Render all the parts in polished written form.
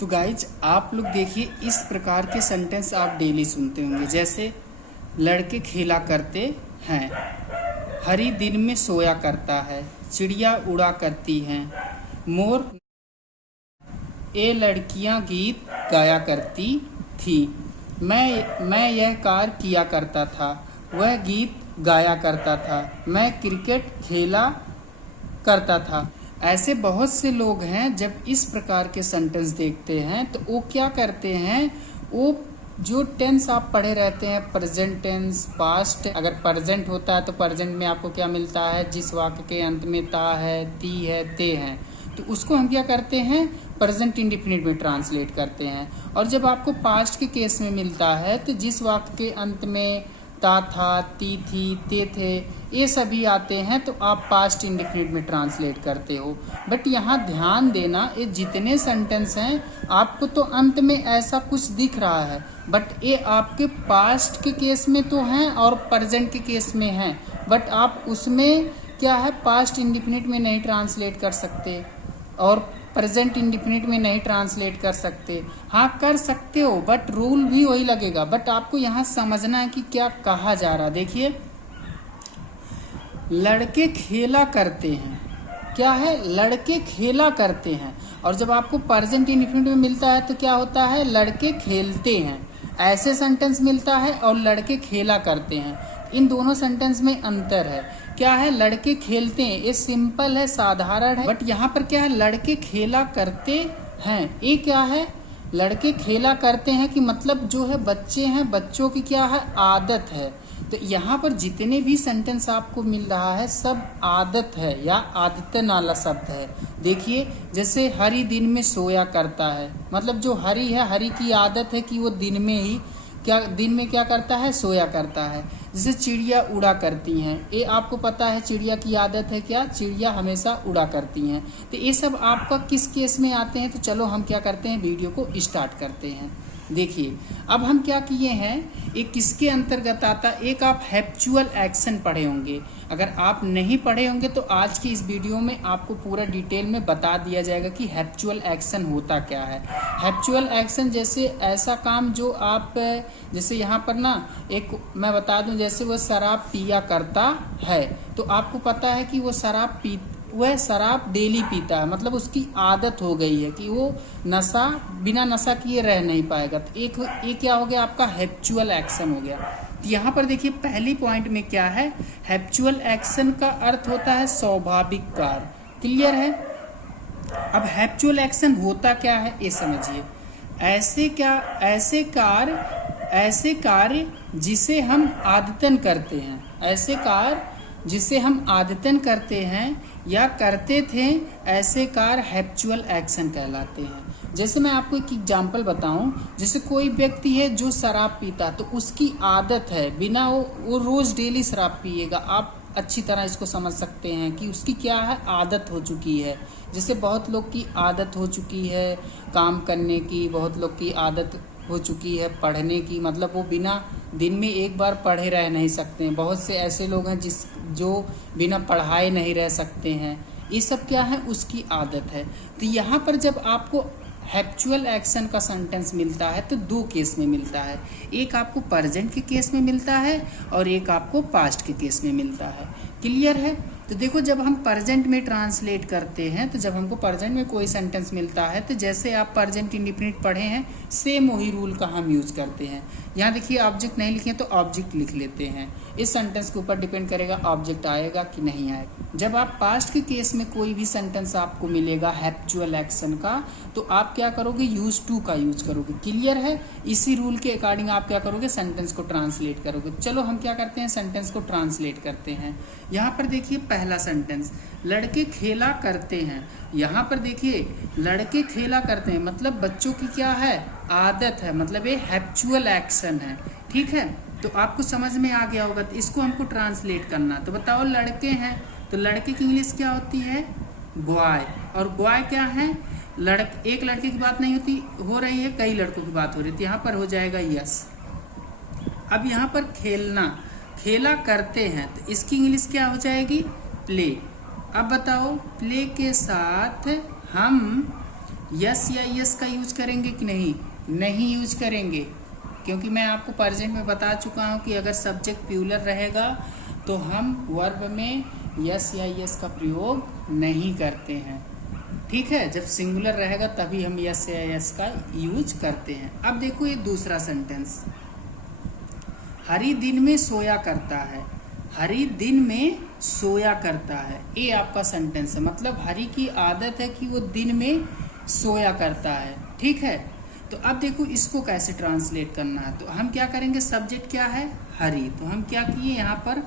तो गाइज आप लोग देखिए, इस प्रकार के सेंटेंस आप डेली सुनते होंगे, जैसे लड़के खेला करते हैं, हरी दिन में सोया करता है, चिड़िया उड़ा करती हैं, मोर, ये लड़कियां गीत गाया करती थी, मैं यह कार्य किया करता था, वह गीत गाया करता था, मैं क्रिकेट खेला करता था। ऐसे बहुत से लोग हैं, जब इस प्रकार के सेंटेंस देखते हैं तो वो क्या करते हैं, वो जो टेंस आप पढ़े रहते हैं, प्रेजेंट टेंस, पास्ट, अगर प्रेजेंट होता है तो प्रेजेंट में आपको क्या मिलता है, जिस वाक्य के अंत में ता है, ती है, ते हैं, तो उसको हम क्या करते हैं, प्रेजेंट इंडिफिनिट में ट्रांसलेट करते हैं। और जब आपको पास्ट के केस में मिलता है तो जिस वाक्य के अंत में ता था, ती थी, ते थे, ये सभी आते हैं तो आप पास्ट इंडिफिनिट में ट्रांसलेट करते हो। बट यहाँ ध्यान देना, ये जितने सेंटेंस हैं आपको तो अंत में ऐसा कुछ दिख रहा है, बट ये आपके पास्ट के केस में तो हैं और प्रेजेंट के केस में हैं, बट आप उसमें क्या है, पास्ट इंडिफिनिट में नहीं ट्रांसलेट कर सकते और प्रेजेंट इंडिफिनिट में नहीं ट्रांसलेट कर सकते। हाँ, कर सकते हो, बट रूल भी वही लगेगा। बट आपको यहाँ समझना है कि क्या कहा जा रहा। देखिए, लड़के खेला करते हैं, क्या है, लड़के खेला करते हैं, और जब आपको प्रेजेंट इंडिफिनिट में मिलता है तो क्या होता है, लड़के खेलते हैं। ऐसे सेंटेंस मिलता है और लड़के खेला करते हैं, इन दोनों सेंटेंस में अंतर है। क्या है, लड़के खेलते हैं, ये सिंपल है, साधारण है, बट यहाँ पर क्या है, लड़के खेला करते हैं, ये क्या है, लड़के खेला करते हैं कि मतलब जो है बच्चे हैं, बच्चों की क्या है, आदत है। तो यहाँ पर जितने भी सेंटेंस आपको मिल रहा है सब आदत है या आदत नाला शब्द है। देखिए, जैसे हरी दिन में सोया करता है, मतलब जो हरी है, हरी की आदत है कि वो दिन में ही दिन में क्या करता है, सोया करता है। जैसे चिड़िया उड़ा करती हैं, ये आपको पता है चिड़िया की आदत है, क्या, चिड़िया हमेशा उड़ा करती हैं। तो ये सब आपका किस केस में आते हैं, तो चलो हम क्या करते हैं, वीडियो को स्टार्ट करते हैं। देखिए, अब हम क्या किए हैं, एक किसके अंतर्गत आता, एक आप हैप्चुअल एक्शन पढ़े होंगे। अगर आप नहीं पढ़े होंगे तो आज की इस वीडियो में आपको पूरा डिटेल में बता दिया जाएगा कि हैप्चुअल एक्शन होता क्या है। हैप्चुअल एक्शन जैसे ऐसा काम जो आप, जैसे यहाँ पर ना एक मैं बता दूं, जैसे वो शराब पिया करता है, तो आपको पता है कि वह शराब डेली पीता है, मतलब उसकी आदत हो गई है कि वो बिना नशा किए रह नहीं पाएगा। तो एक क्या हो गया, आपका हैप्चुअल एक्शन हो गया। तो यहाँ पर देखिए, पहली पॉइंट में क्या है, हैप्चुअल एक्शन का अर्थ होता है स्वाभाविक कार्य। क्लियर है। अब हैप्चुअल एक्शन होता क्या है ये समझिए। ऐसे कार्य जिसे हम आदतन करते हैं, ऐसे कार्य जिसे हम आदतन करते हैं या करते थे, ऐसे कार्य हैप्चुअल एक्शन कहलाते हैं। जैसे मैं आपको एक एग्जांपल बताऊं, जैसे कोई व्यक्ति है जो शराब पीता, तो उसकी आदत है, बिना वो रोज डेली शराब पिएगा। आप अच्छी तरह इसको समझ सकते हैं कि उसकी क्या है, आदत हो चुकी है। जैसे बहुत लोग की आदत हो चुकी है काम करने की, बहुत लोग की आदत हो चुकी है पढ़ने की, मतलब वो बिना दिन में एक बार पढ़े रह नहीं सकते हैं। बहुत से ऐसे लोग हैं जो बिना पढ़ाए नहीं रह सकते हैं। ये सब क्या है, उसकी आदत है। तो यहाँ पर जब आपको हैप्चुअल एक्शन का सेंटेंस मिलता है तो दो केस में मिलता है, एक आपको प्रेजेंट के केस में मिलता है और एक आपको पास्ट के केस में मिलता है। क्लियर है। तो देखो, जब हम प्रेजेंट में ट्रांसलेट करते हैं, तो जब हमको प्रेजेंट में कोई सेंटेंस मिलता है, तो जैसे आप प्रेजेंट इंडिफिनिट पढ़े हैं, सेम वही रूल का हम यूज करते हैं। यहाँ देखिए, ऑब्जेक्ट नहीं लिखे तो ऑब्जेक्ट लिख लेते हैं। इस सेंटेंस के ऊपर डिपेंड करेगा ऑब्जेक्ट आएगा कि नहीं आएगा। जब आप पास्ट के केस में कोई भी सेंटेंस आपको मिलेगा हैप्चुअल एक्शन का, तो आप क्या करोगे, यूज टू का यूज करोगे। क्लियर है। इसी रूल के अकॉर्डिंग आप क्या करोगे, सेंटेंस को ट्रांसलेट करोगे। चलो हम क्या करते हैं, सेंटेंस को ट्रांसलेट करते हैं। यहाँ पर देखिए, पहला सेंटेंस, लड़के खेला करते हैं। यहाँ पर देखिए, लड़के खेला करते हैं मतलब बच्चों की क्या है, आदत है, मतलब ये हैप्चुअल एक्शन है। ठीक है। तो आपको समझ में आ गया होगा। तो इसको हमको ट्रांसलेट करना, तो बताओ, लड़के हैं तो लड़के की इंग्लिश क्या होती है, बॉय। और बॉय क्या है, एक लड़के की बात नहीं हो रही है, कई लड़कों की बात हो रही है, तो यहाँ पर हो जाएगा यस। अब यहाँ पर खेला करते हैं, तो इसकी इंग्लिश क्या हो जाएगी, प्ले। अब बताओ, प्ले के साथ हम यस या यस का यूज करेंगे कि नहीं? नहीं यूज करेंगे, क्योंकि मैं आपको प्रेजेंट में बता चुका हूँ कि अगर सब्जेक्ट प्लूरल रहेगा तो हम वर्ब में यस या यस का प्रयोग नहीं करते हैं। ठीक है, जब सिंगुलर रहेगा तभी हम यस या यस का यूज करते हैं। अब देखो ये दूसरा सेंटेंस, हरी दिन में सोया करता है। हरी दिन में सोया करता है, ये आपका सेंटेंस है। मतलब हरी की आदत है कि वो दिन में सोया करता है। ठीक है, तो अब देखो इसको कैसे ट्रांसलेट करना है। तो हम क्या करेंगे, सब्जेक्ट क्या है? हरी, तो हम क्या किए, यहाँ पर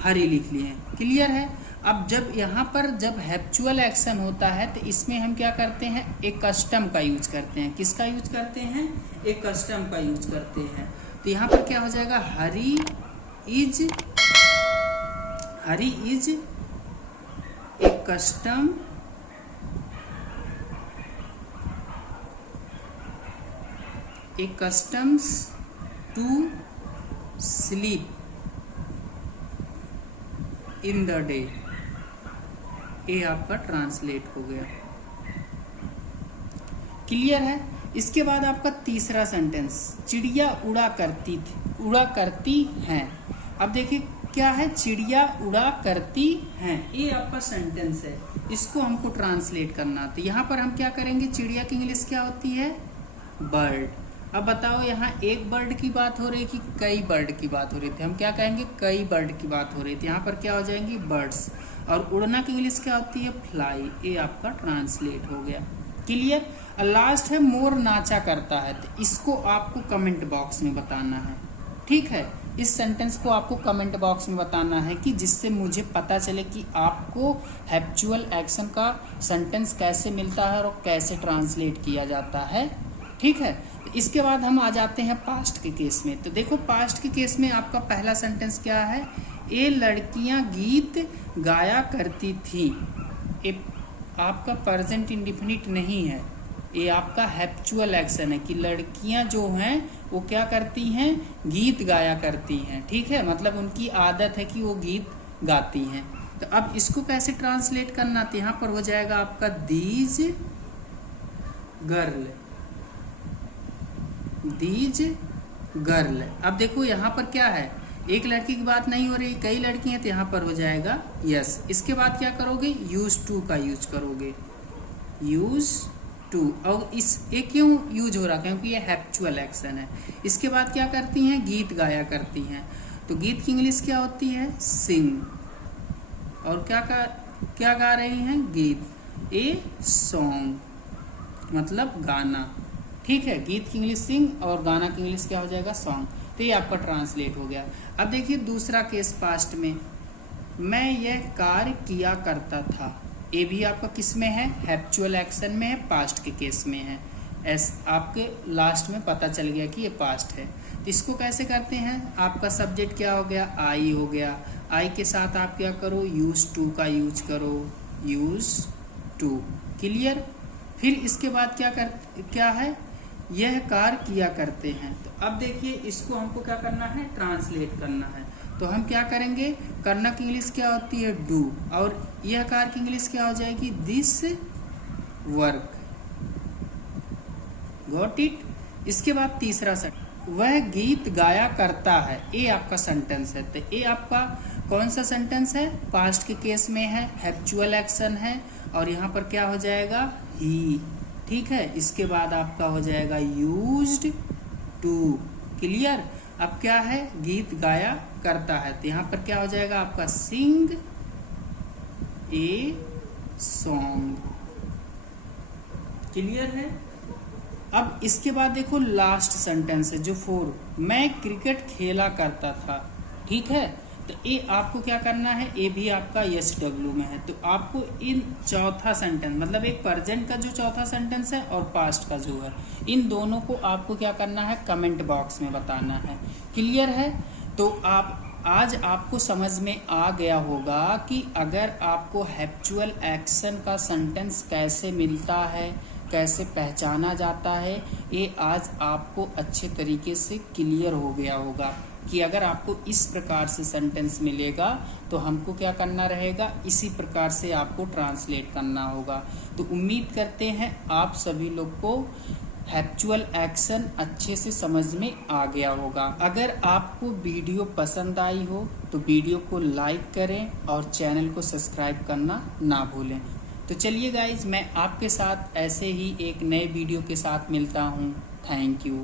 हरी लिख लिए। क्लियर है? अब जब यहाँ पर जब हैप्चुअल एक्शन होता है तो इसमें हम क्या करते हैं, एक कस्टम का यूज करते हैं। किसका यूज करते हैं? एक कस्टम का यूज करते हैं। तो यहाँ पर क्या हो जाएगा, Hari is a custom customs to sleep in the day. ये आपका ट्रांसलेट हो गया। क्लियर है? इसके बाद आपका तीसरा सेंटेंस, चिड़िया उड़ा करती हैं। अब देखिए क्या है, चिड़िया उड़ा करती हैं, ये आपका सेंटेंस है। इसको हमको ट्रांसलेट करना। तो यहाँ पर हम क्या करेंगे, चिड़िया की इंग्लिश क्या होती है? बर्ड। अब बताओ यहाँ एक बर्ड की बात हो रही कि कई बर्ड की बात हो रही थी? हम क्या कहेंगे, कई बर्ड की बात हो रही थी। यहाँ पर क्या हो जाएंगी, बर्ड्स। और उड़ना की इंग्लिश क्या होती है? फ्लाई। ये आपका ट्रांसलेट हो गया। क्लियर? और लास्ट है, मोर नाचा करता है। तो इसको आपको कमेंट बॉक्स में बताना है। ठीक है, इस सेंटेंस को आपको कमेंट बॉक्स में बताना है कि जिससे मुझे पता चले कि आपको हैप्चुअल एक्शन का सेंटेंस कैसे मिलता है और कैसे ट्रांसलेट किया जाता है। ठीक है, तो इसके बाद हम आ जाते हैं पास्ट के केस में। तो देखो पास्ट के केस में आपका पहला सेंटेंस क्या है, ये लड़कियां गीत गाया करती थी। ये आपका प्रेजेंट इंडिफिनिट नहीं है, ये आपका हैप्चुअल एक्शन है कि लड़कियां जो हैं वो क्या करती हैं, गीत गाया करती हैं। ठीक है, मतलब उनकी आदत है कि वो गीत गाती हैं। तो अब इसको कैसे ट्रांसलेट करना, तो यहाँ पर हो जाएगा आपका दीज गर्ल। अब देखो यहाँ पर क्या है, एक लड़की की बात नहीं हो रही, कई लड़की हैं, तो यहाँ पर हो जाएगा यस। इसके बाद क्या करोगे, यूज टू का यूज करोगे, यूज टू। और इस ये क्यों यूज हो रहा, क्योंकि ये हैप्चुअल एक्शन है। इसके बाद क्या करती हैं, गीत गाया करती हैं। तो गीत की इंग्लिश क्या होती है, सिंग। और क्या गा रही हैं, गीत। ए सॉन्ग मतलब गाना। ठीक है, गीत की इंग्लिश सिंग और गाना की इंग्लिश क्या हो जाएगा, सॉन्ग। तो ये आपका ट्रांसलेट हो गया। अब देखिए दूसरा केस पास्ट में, मैं यह कार्य किया करता था। ये भी आपका किस में है, हैप्चुअल एक्शन में है, पास्ट के केस में है। आपके लास्ट में पता चल गया कि ये पास्ट है। तो इसको कैसे करते हैं, आपका सब्जेक्ट क्या हो गया, आई हो गया। आई के साथ आप क्या करो, यूज टू का यूज करो, यूज टू। क्लियर? फिर इसके बाद क्या है, यह कार्य किया करते हैं। तो अब देखिए इसको हमको क्या करना है, ट्रांसलेट करना है। तो हम क्या करेंगे, करना की इंग्लिश क्या होती है, डू। और यह कार्य की इंग्लिश क्या हो जाएगी, दिस वर्क। Got it? इसके बाद तीसरा सेंटेंस, वह गीत गाया करता है। ये आपका सेंटेंस है। तो ये आपका कौन सा सेंटेंस है, पास्ट के केस में है, हैप्चुअल एक्शन है। और यहाँ पर क्या हो जाएगा, ही। ठीक है, इसके बाद आपका हो जाएगा यूज्ड टू। क्लियर? अब क्या है, गीत गाया करता है। तो यहाँ पर क्या हो जाएगा आपका, सिंग ए सॉन्ग। क्लियर है? अब इसके बाद देखो लास्ट सेंटेंस है जो 4, मैं क्रिकेट खेला करता था। ठीक है, तो ये आपको क्या करना है, ये भी आपका यस डब्ल्यू में है। तो आपको इन चौथा सेंटेंस, मतलब एक प्रेजेंट का जो चौथा सेंटेंस है और पास्ट का जो है, इन दोनों को आपको क्या करना है, कमेंट बॉक्स में बताना है। क्लियर है? तो आज आपको समझ में आ गया होगा कि अगर आपको हैप्चुअल एक्शन का सेंटेंस कैसे मिलता है, कैसे पहचाना जाता है, ये आज आपको अच्छे तरीके से क्लियर हो गया होगा। कि अगर आपको इस प्रकार से सेंटेंस मिलेगा तो हमको क्या करना रहेगा, इसी प्रकार से आपको ट्रांसलेट करना होगा। तो उम्मीद करते हैं आप सभी लोग को हैप्चुअल एक्शन अच्छे से समझ में आ गया होगा। अगर आपको वीडियो पसंद आई हो तो वीडियो को लाइक करें और चैनल को सब्सक्राइब करना ना भूलें। तो चलिए गाइज, मैं आपके साथ ऐसे ही एक नए वीडियो के साथ मिलता हूँ। Thank you.